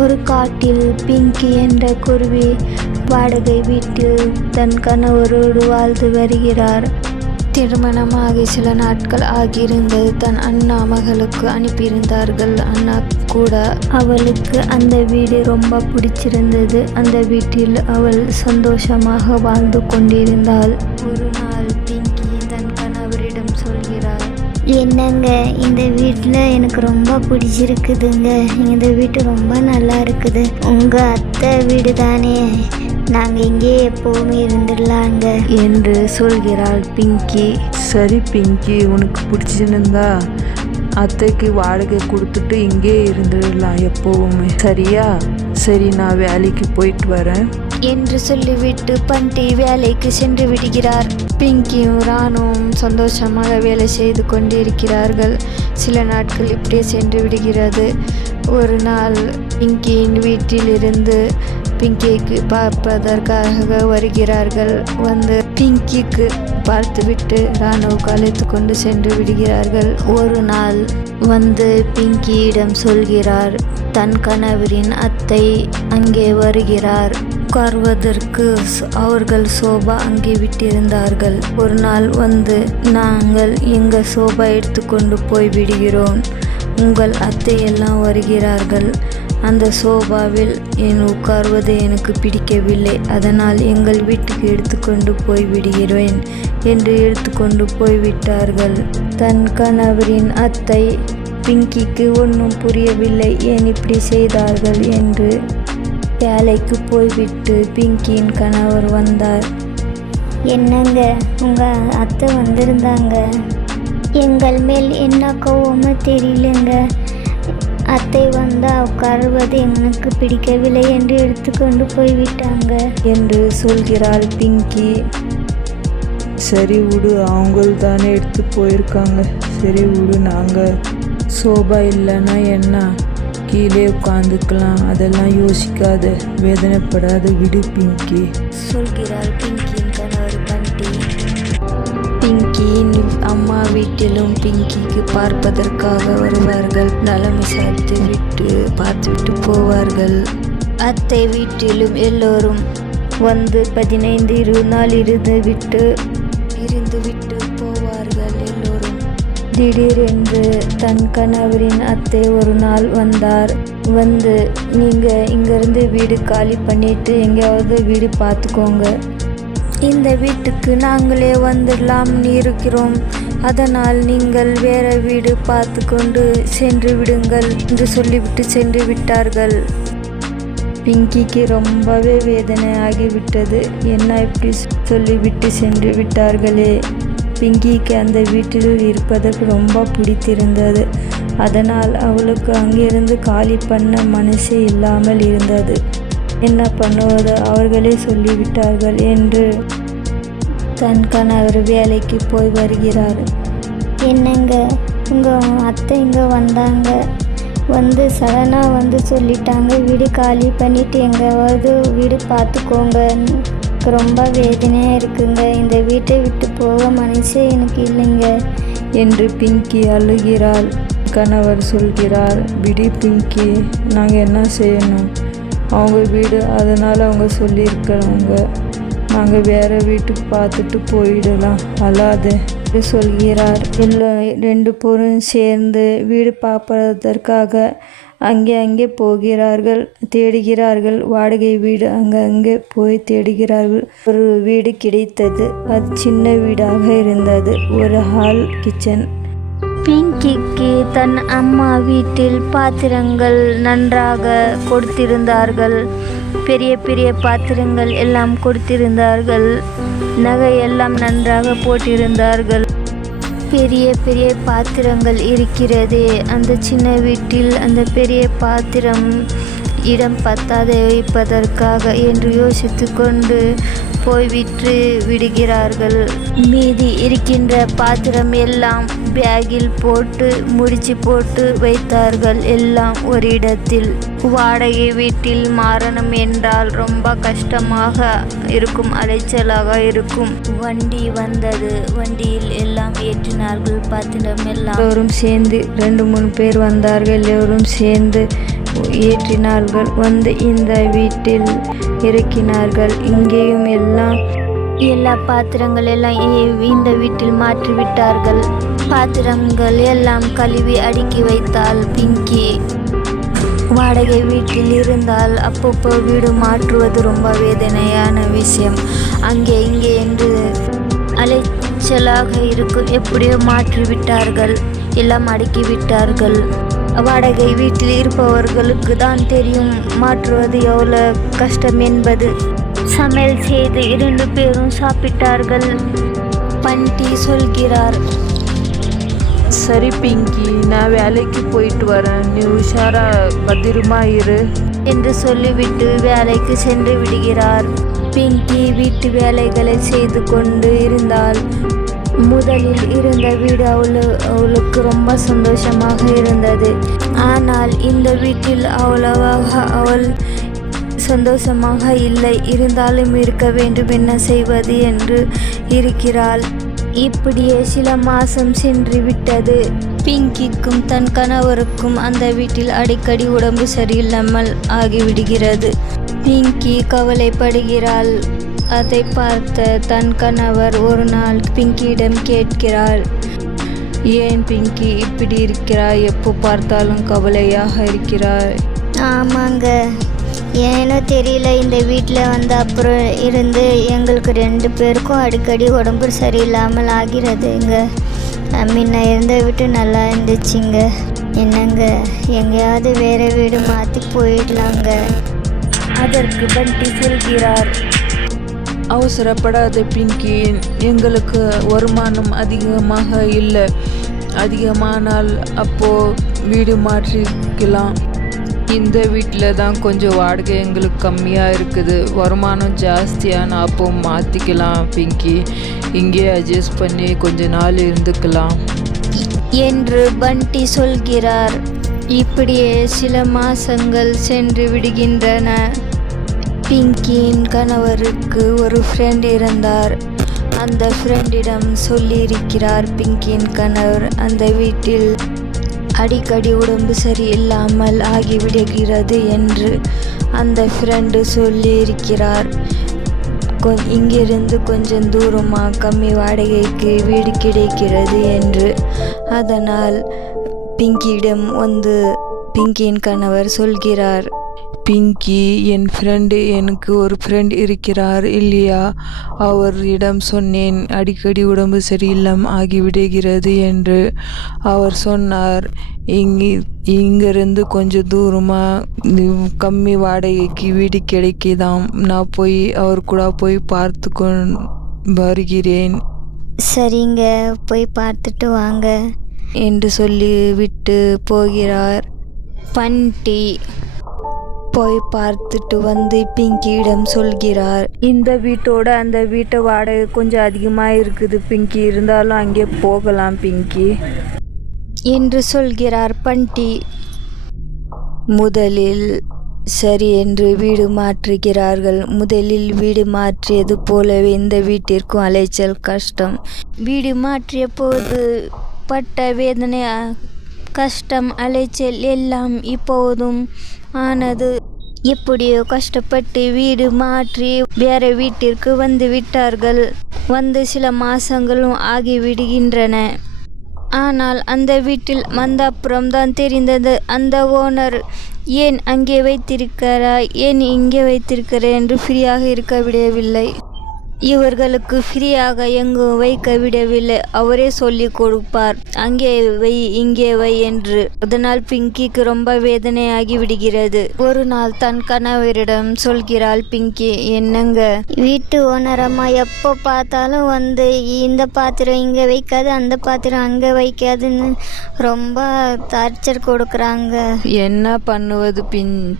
ஒரு காட்டில் பிங்கி என்ற குருவி வாடகை வீட்டில் தன் கணவரோடு வாழ்ந்து வருகிறார். திருமணமாகி சில நாட்கள் ஆகியிருந்தது. தன் அண்ணா மகளுக்கு அனுப்பியிருந்தார்கள். அண்ணா கூட அவளுக்கு அந்த வீடு ரொம்ப பிடிச்சிருந்தது. அந்த வீட்டில் அவள் சந்தோஷமாக வாழ்ந்து கொண்டிருந்தாள். ஒரு நாள் பிங்கி தன் கணவரிடம் சொல்கிறார், என்னங்க, இந்த வீட்டில் எனக்கு ரொம்ப பிடிச்சிருக்குதுங்க. இந்த வீட்டு ரொம்ப நல்லா இருக்குது. உங்கள் அத்தை வீடு தானே, நாங்கள் இங்கே எப்போவுமே இருந்துடலாங்க என்று சொல்கிறாள் பிங்கி. சரி பிங்கி, உனக்கு பிடிச்சிருந்தா அத்தைக்கு வாடகை கொடுத்துட்டு இங்கே இருந்துடலாம் எப்போவுமே, சரியா? சரி, நான் வேலைக்கு போயிட்டு வரேன் என்று சொல்லிவிட்டு பண்டி வேலைக்கு சென்று விடுகிறார். பிங்கியும் ராணுவும் சந்தோஷமாக வேலை செய்து கொண்டிருக்கிறார்கள். சில நாட்கள் இப்படியே சென்று விடுகிறது. ஒரு நாள் பிங்கியின் வீட்டிலிருந்து பிங்கிக்கு பார்ப்பதற்காக வருகிறார்கள். வந்து பிங்கிக்கு பார்த்துவிட்டு ராணுவுக்கு அழைத்து கொண்டு சென்று விடுகிறார்கள். ஒரு நாள் வந்து பிங்கியிடம் சொல்கிறார், தன் கணவரின் அத்தை அங்கே வருகிறார். உட்கார்வதற்கு அவர்கள் சோபா அங்கே விட்டிருந்தார்கள். ஒரு நாள் வந்து, நாங்கள் எங்கள் சோபா எடுத்துக்கொண்டு போய் விடுகிறோம், உங்கள் அத்தை எல்லாம் வருகிறார்கள். அந்த சோபாவில் உட்கார்வது எனக்கு பிடிக்கவில்லை, அதனால் எங்கள் வீட்டுக்கு எடுத்துக்கொண்டு போய் விடுகிறேன் என்று எடுத்துக்கொண்டு போய்விட்டார்கள். தன் கணவரின் அத்தை பிங்கிக்கு ஒன்றும் புரியவில்லை, ஏன் இப்படி செய்தார்கள் என்று. வேலைக்கு போய்விட்டு பிங்கியின் கணவர் வந்தார். என்னங்க, உங்கள் அத்தை வந்திருந்தாங்க. எங்கள் மேல் என்ன கோவமோ தெரியலங்க. அத்தை வந்தால் உட்காருவது எனக்கு பிடிக்கவில்லை என்று எடுத்துக்கொண்டு போய்விட்டாங்க என்று சொல்கிறாள் பிங்கி. சரி விடு, அவங்க தானே எடுத்து போயிருக்காங்க. சரி விடு, நாங்கள் சோபா இல்லைன்னா என்ன, கீழே உட்காந்துக்கலாம், அதெல்லாம் யோசிக்காத, வேதனைப்படாத, விடு பிங்கி சொல்கிறாள் பிங்கியின் கணவர் பண்டி. பிங்கியின் அம்மா வீட்டிலும் பிங்கிக்கு பார்ப்பதற்காக வருவார்கள். நலம் விசாரித்து பார்த்துவிட்டு போவார்கள். அத்தை வீட்டிலும் எல்லோரும் வந்து 15-20 நாள் இருந்துவிட்டு போவார்கள் எல்லோரும். திடீரென்று தன் கணவரின் அத்தை ஒரு நாள் வந்தார். வந்து, நீங்கள் இங்கேருந்து வீடு காலி பண்ணிட்டு எங்கேயாவது வீடு பார்த்துக்கோங்க, இந்த வீட்டுக்கு நாங்களே வந்துடலாம்னு இருக்கிறோம், அதனால் நீங்கள் வேற வீடு பார்த்து கொண்டு சென்று விடுங்கள் என்று சொல்லிவிட்டு சென்று விட்டார்கள். பிங்கிக்கு ரொம்பவே வேதனை ஆகிவிட்டது. என்ன இப்படி சொல்லிவிட்டு சென்று விட்டார்களே. பிங்கிக்கு அந்த வீட்டில் இருப்பதற்கு ரொம்ப பிடித்திருந்தது. அதனால் அவளுக்கு அங்கிருந்து காலி பண்ண மனசே இல்லாமல் இருந்தது. என்ன பண்ணுவது, அவர்களே சொல்லிவிட்டார்கள் என்று தன் கணவர் வேலைக்கு போய் வருகிறார். என்னங்க, உங்கள் அத்தை இங்கே வந்தாங்க. வந்து சடனாக வந்து சொல்லிட்டாங்க, வீடு காலி பண்ணிவிட்டு எங்கேயாவது வீடு பார்த்துக்கோங்க, ரொம்ப வேதனையாக இருக்குங்க, இந்த வீட்டை விட்டு போக மனசே எனக்கு இல்லைங்க என்று பிங்கி அழுகிறாள். கணவர் சொல்கிறார், விடு பிங்கி, நாங்கள் என்ன செய்யணும், அவங்க வீடு, அதனால் அவங்க சொல்லியிருக்கிறாங்க, நாங்கள் வேறு வீட்டுக்கு பார்த்துட்டு போயிடலாம், அல்லாது சொல்கிறார். ரெண்டு பேரும் சேர்ந்து வீடு பார்ப்பதற்காக அங்கே போகிறார்கள், தேடுகிறார்கள். வாடகை வீடு அங்கே போய் தேடுகிறார்கள். ஒரு வீடு கிடைத்தது. அது சின்ன வீடாக இருந்தது. ஒரு ஹால், கிச்சன். பிங்கிக்கு தன் அம்மா வீட்டில் பாத்திரங்கள் நன்றாக கொடுத்திருந்தார்கள். பெரிய பெரிய பாத்திரங்கள் எல்லாம் கொடுத்திருந்தார்கள். நகை எல்லாம் நன்றாக போட்டிருந்தார்கள். பெரிய பெரிய பாத்திரங்கள் இருக்கிறதே. அந்த சின்ன வீட்டில் அந்த பெரிய பாத்திரம் இடம் பத்தாது வைப்பதற்காக என்று யோசித்து கொண்டு போய் விற்று விடுகிறார்கள். மீதி இருக்கின்ற பாத்திரம் எல்லாம் பேக்கில் போட்டு முடிச்சு போட்டு வைத்தார்கள். எல்லாம் ஒரு இடத்தில். வாடகை வீட்டில் மாறணும் என்றால் ரொம்ப கஷ்டமாக இருக்கும், அலைச்சலாக இருக்கும். வண்டி வந்தது. வண்டியில் எல்லாம் ஏற்றினார்கள் பாத்திரம் எல்லாம். எல்லோரும் சேர்ந்து 2-3 பேர் வந்தார்கள். எல்லோரும் சேர்ந்து ஏற்றினார்கள். வந்து இந்த வீட்டில் இறக்கினார்கள். இங்கேயும் எல்லா பாத்திரங்கள் எல்லாம் இந்த வீட்டில் மாற்றிவிட்டார்கள். பாத்திரங்கள் எல்லாம் கழுவி அடுக்கி வைத்தால் பிங்கி. வாடகை வீட்டில் இருந்தால் அப்பப்போ வீடு மாற்றுவது ரொம்ப வேதனையான விஷயம். அங்கே இங்கே என்று அலைச்சலாக இருக்கும். எப்படியோ மாற்றிவிட்டார்கள், எல்லாம் அடுக்கி விட்டார்கள். வாடகை வீட்டில் இருப்பவர்களுக்கு தான் தெரியும் மாற்றுவது எவ்வளோ கஷ்டம் என்பது. சமையல் செய்து 2 பேரும் சாப்பிட்டார்கள். பண்டி சொல்கிறார், சரி பிங்கி, நான் வேலைக்கு போயிட்டு வரேன், நீ உஷாரா பத்திரமா இரு என்று சொல்லிவிட்டு வேலைக்கு சென்று விடுகிறார். பிங்கி வீட்டு வேலைகளை செய்து கொண்டு இருந்தால் முதலில் இருந்த வீடு அவளுக்கு ரொம்ப சந்தோஷமாக இருந்தது. ஆனால் இந்த வீட்டில் அவ்வளவாக அவள் சந்தோஷமாக இல்லை. இருந்தாலும் இருக்க வேண்டும், என்ன செய்வது என்று இருக்கிறாள். இப்படியே சில மாசம் சென்று விட்டது. பிங்கிக்கும் தன் கணவருக்கும் அந்த வீட்டில் அடிக்கடி உடம்பு சரியில்லாமல் ஆகிவிடுகிறது. பிங்கி கவலைப்படுகிறாள். அதை பார்த்த தன் கணவர் ஒரு நாள் பிங்கியிடம் கேட்கிறாள், ஏன் பிங்கி இப்படி இருக்கிறாய்? எப்போ பார்த்தாலும் கவலையாக இருக்கிறாய்? ஆமாங்க, ஏனோ தெரியல, இந்த வீட்டில் வந்து அப்புறம் இருந்து எங்களுக்கு 2 பேருக்கும் அடிக்கடி உடம்பு சரியில்லாமல் ஆகிறதுங்க. முன்ன இருந்த வீட்டு நல்லா இருந்துச்சுங்க. என்னங்க, எங்கேயாவது வேறு வீடு மாற்றி போயிடலாங்க. அதற்கு பண்டி சொல்கிறார், அவசரப்படாத பிங்கி, எங்களுக்கு வருமானம் அதிகமாக இல்லை. அதிகமானால் அப்போ வீடு மாற்றிக்கலாம். இந்த வீட்டில் தான் கொஞ்சம் வாடகை எங்களுக்கு கம்மியாக இருக்குது. வருமானம் ஜாஸ்தியான அப்போ மாற்றிக்கலாம் பிங்கி. இங்கே அட்ஜஸ்ட் பண்ணி கொஞ்ச நாள் இருந்துக்கலாம் என்று பண்டி சொல்கிறார். இப்படியே சில மாசங்கள் சென்று விடுகின்றன. பிங்கியின் கணவருக்கு ஒரு ஃப்ரெண்ட் இருந்தார். அந்த ஃப்ரெண்டிடம் சொல்லியிருக்கிறார் பிங்கியின் கணவர் அந்த வீட்டில் அடிக்கடி உடம்பு சரியில்லாமல் ஆகிவிடுகிறது என்று. அந்த ஃப்ரெண்டு சொல்லியிருக்கிறார், இங்கிருந்து கொஞ்சம் தூரமாக கம்மி வாடகைக்கு வீடு கிடைக்கிறது என்று. அதனால் பிங்கியிடம் வந்து பிங்கியின் கணவர் சொல்கிறார், பிங்கி, என் ஃப்ரெண்டு, எனக்கு ஒரு ஃப்ரெண்ட் இருக்கிறார் இல்லையா, அவரிடம் சொன்னேன் அடிக்கடி உடம்பு சரியில்லாமல் ஆகிவிடுகிறது என்று. அவர் சொன்னார், இங்கிருந்து கொஞ்சம் தூரமாக கம்மி வாடகைக்கு வீடு கிடைக்குதாம். நான் போய் அவர் கூட போய் பார்த்து வருகிறேன். சரிங்க, போய் பார்த்துட்டு வாங்க என்று சொல்லி விட்டு போகிறார். பண்டி போய் பார்த்துட்டு வந்து பிங்கியிடம் சொல்கிறார், இந்த வீட்டோட அந்த வீட்டை வாடகை கொஞ்சம் அதிகமாக இருக்குது பிங்கி, இருந்தாலும் அங்கே போகலாம் பிங்கி என்று சொல்கிறார் பண்டி. முதலில் சரி என்று வீடு மாற்றுகிறார்கள். முதலில் வீடு மாற்றியது போலவே இந்த வீட்டிற்கும் அலைச்சல், கஷ்டம். வீடு மாற்றிய போது பட்ட வேதனை, கஷ்டம், அலைச்சல் எல்லாம் இப்போதும் ஆனது. எப்படியோ கஷ்டப்பட்டு வீடு மாற்றி வேற வீட்டிற்கு வந்து விட்டார்கள். வந்து சில மாசங்களும் ஆகிவிடுகின்றன. ஆனால் அந்த வீட்டில் வந்த அப்புறம்தான் தெரிந்தது, அந்த ஓனர் ஏன் அங்கே வைத்திருக்கிறாய், ஏன் இங்கே வைத்திருக்கிறாய் என்று ஃப்ரீயாக இருக்க விடவில்லை. இவர்களுக்கு ஃப்ரீயாக எங்கும் வைக்க விடவில்லை. அவரே சொல்லி கொடுப்பார், அங்கே வை இங்கே வை என்று. அதனால் பிங்கிக்கு ரொம்ப வேதனையாகி விடுகிறது. ஒரு நாள் தன் கணவரிடம் சொல்கிறாள் பிங்கி, என்னங்க வீட்டு ஓனரம்மா எப்போ பார்த்தாலும் வந்து இந்த பாத்திரம் இங்கே வைக்காது, அந்த பாத்திரம் அங்கே வைக்காதுன்னு ரொம்ப டார்ச்சர் கொடுக்குறாங்க. என்ன பண்ணுவது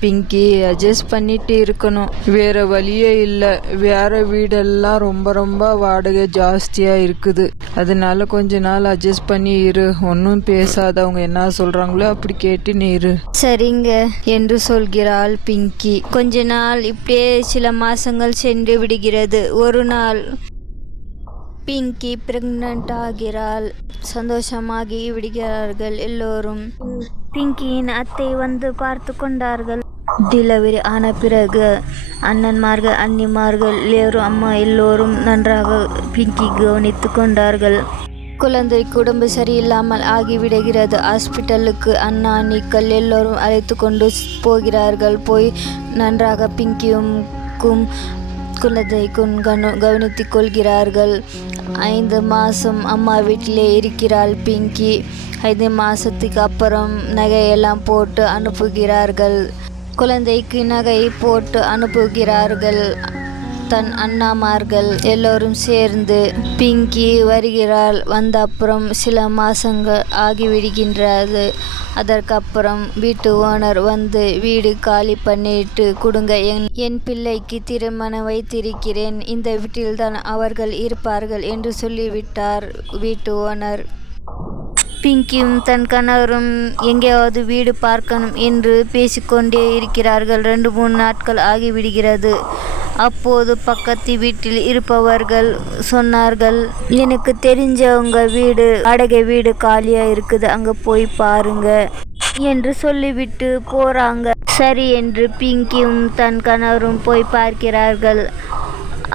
பிங்கி, அட்ஜஸ்ட் பண்ணிட்டு இருக்கணும், வேற வழியே இல்லை. வேற வீடெல்லாம் ரொம்ப ரொம்ப வாடகை ஜாஸ்தியா இருக்குது. அதனால கொஞ்ச நாள் அட்ஜஸ்ட் பண்ணி இரு, ஒன்னும் பேசாத, அவங்க என்ன சொல்றாங்களோ அப்படி கேட்டு நீ இரு. சரிங்க என்று சொல்கிறாள் பிங்கி. கொஞ்ச நாள் இப்படியே சில மாசங்கள் சென்று விடுகிறது. ஒரு நாள் பிங்கி பிரெக்னன்ட் ஆகிறாள். சந்தோஷமாகி விடுகிறார்கள் எல்லோரும். பிங்கியின் அத்தை வந்து பார்த்து கொண்டார்கள். டெலிவரி ஆன பிறகு அண்ணன்மார்கள், அண்ணிமார்கள், அம்மா எல்லோரும் நன்றாக பிங்கி கவனித்து கொண்டார்கள். குழந்தைக்கு உடம்பு சரியில்லாமல் ஆகிவிடுகிறது. ஹாஸ்பிட்டலுக்கு அண்ணா, அண்ணிகள் எல்லோரும் அழைத்து கொண்டு போகிறார்கள். போய் நன்றாக பிங்கியும் குழந்தைக்கும் கவனித்து கொள்கிறார்கள். 5 மாதம் அம்மா வீட்டிலே இருக்கிறாள் பிங்கி. 5 மாதத்துக்கு அப்புறம் நகையெல்லாம் போட்டு அனுப்புகிறார்கள். குழந்தைக்கு நகை போட்டு அனுப்புகிறார்கள் தன் அண்ணாமார்கள் எல்லோரும் சேர்ந்து. பிங்கி வருகிறாள். வந்த அப்புறம் சில மாதங்கள் ஆகிவிடுகின்றது. அதற்கப்புறம் வீட்டு ஓனர் வந்து வீடு காலி பண்ணிட்டு கொடுங்க, என் பிள்ளைக்கு திருமணம் வைத்திருக்கிறேன், இந்த வீட்டில்தான் அவர்கள் இருப்பார்கள் என்று சொல்லிவிட்டார் வீட்டு ஓனர். பிங்கியும் தன் கணவரும் எங்கேயாவது வீடு பார்க்கணும் என்று பேசிக்கொண்டே இருக்கிறார்கள். 2-3 நாட்கள் ஆகிவிடுகிறது. அப்போது பக்கத்து வீட்டில் இருப்பவர்கள் சொன்னார்கள், எனக்கு தெரிஞ்சவங்க வீடு, வாடகை வீடு காலியாக இருக்குது, அங்கே போய் பாருங்க என்று சொல்லிவிட்டு போகிறாங்க. சரி என்று பிங்கியும் தன் கணவரும் போய் பார்க்கிறார்கள்.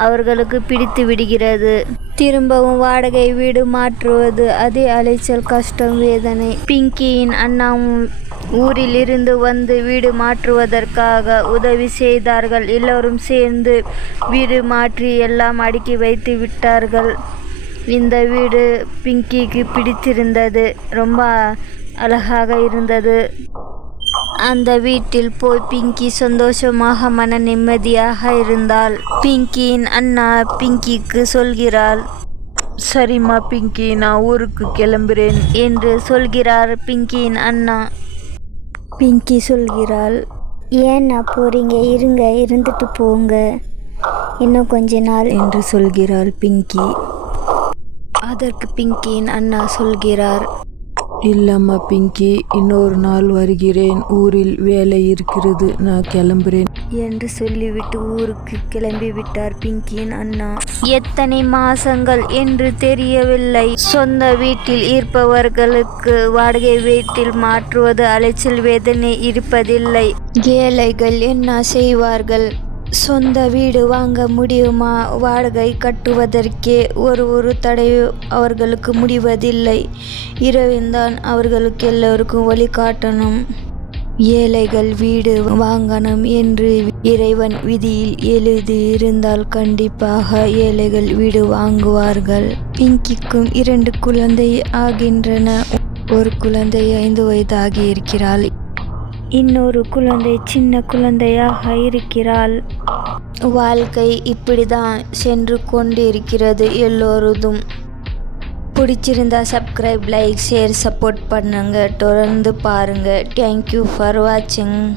அவர்களுக்கு பிடித்து விடுகிறது. திரும்பவும் வாடகை வீடு மாற்றுவது அதே அலைச்சல், கஷ்டம், வேதனை. பிங்கியின் அண்ணாவும் ஊரில் இருந்து வந்து வீடு மாற்றுவதற்காக உதவி செய்தார்கள். எல்லோரும் சேர்ந்து வீடு மாற்றி எல்லாம் அடுக்கி வைத்து விட்டார்கள். இந்த வீடு பிங்கிக்கு பிடித்திருந்தது. ரொம்ப அழகாக இருந்தது. அந்த வீட்டில் போய் பிங்கி சந்தோஷமாக மன நிம்மதியாக இருந்தாள். பிங்கியின் அண்ணா பிங்கிக்கு சொல்கிறாள், சரிம்மா பிங்கி, நான் ஊருக்கு கிளம்புறேன் என்று சொல்கிறார் பிங்கியின் அண்ணா. பிங்கி சொல்கிறாள், ஏன்னா போறீங்க, இருங்க, இருந்துட்டு போங்க, இன்னும் கொஞ்ச நாள் என்று சொல்கிறாள் பிங்கி. அதற்கு பிங்கியின் அண்ணா சொல்கிறார், இல்லம்மா பிங்கி, இன்னொரு நாள் வருகிறேன், ஊரில் வேலை இருக்கிறது, நான் கிளம்புறேன் என்று சொல்லிவிட்டு ஊருக்கு கிளம்பிவிட்டார் பிங்கியின் அண்ணா. எத்தனை மாசங்கள் என்று தெரியவில்லை. சொந்த வீட்டில் இருப்பவர்களுக்கு வாடகை வீட்டில் மாற்றுவது அலைச்சல், வேதனை இருப்பதில்லை. ஏழைகள் என்ன செய்வார்கள்? சொந்த வீடு வாங்க முடியுமா? வாடகை கட்டுவதற்கே ஒரு தடை அவர்களுக்கு முடிவதில்லை. இரவில்தான் அவர்களுக்கு எல்லோருக்கும் வழிகாட்டணும். ஏழைகள் வீடு வாங்கணும் என்று இறைவன் விதியில் எழுதியிருந்தால் கண்டிப்பாக ஏழைகள் வீடு வாங்குவார்கள். பிங்கிக்கும் 2 குழந்தை ஆகின்றன. ஒரு குழந்தை 5 வயதாகி இருக்கிறாள். இன்னொரு குழந்தை சின்ன குழந்தையாக இருக்கிறாள். வாழ்க்கை இப்படிதான் சென்று கொண்டிருக்கிறது எல்லோருதும். பிடிச்சிருந்தா சப்ஸ்கிரைப், லைக், ஷேர், சப்போர்ட் பண்ணுங்க. தொடர்ந்து பாருங்க. தேங்க்யூ ஃபார் வாட்சிங்.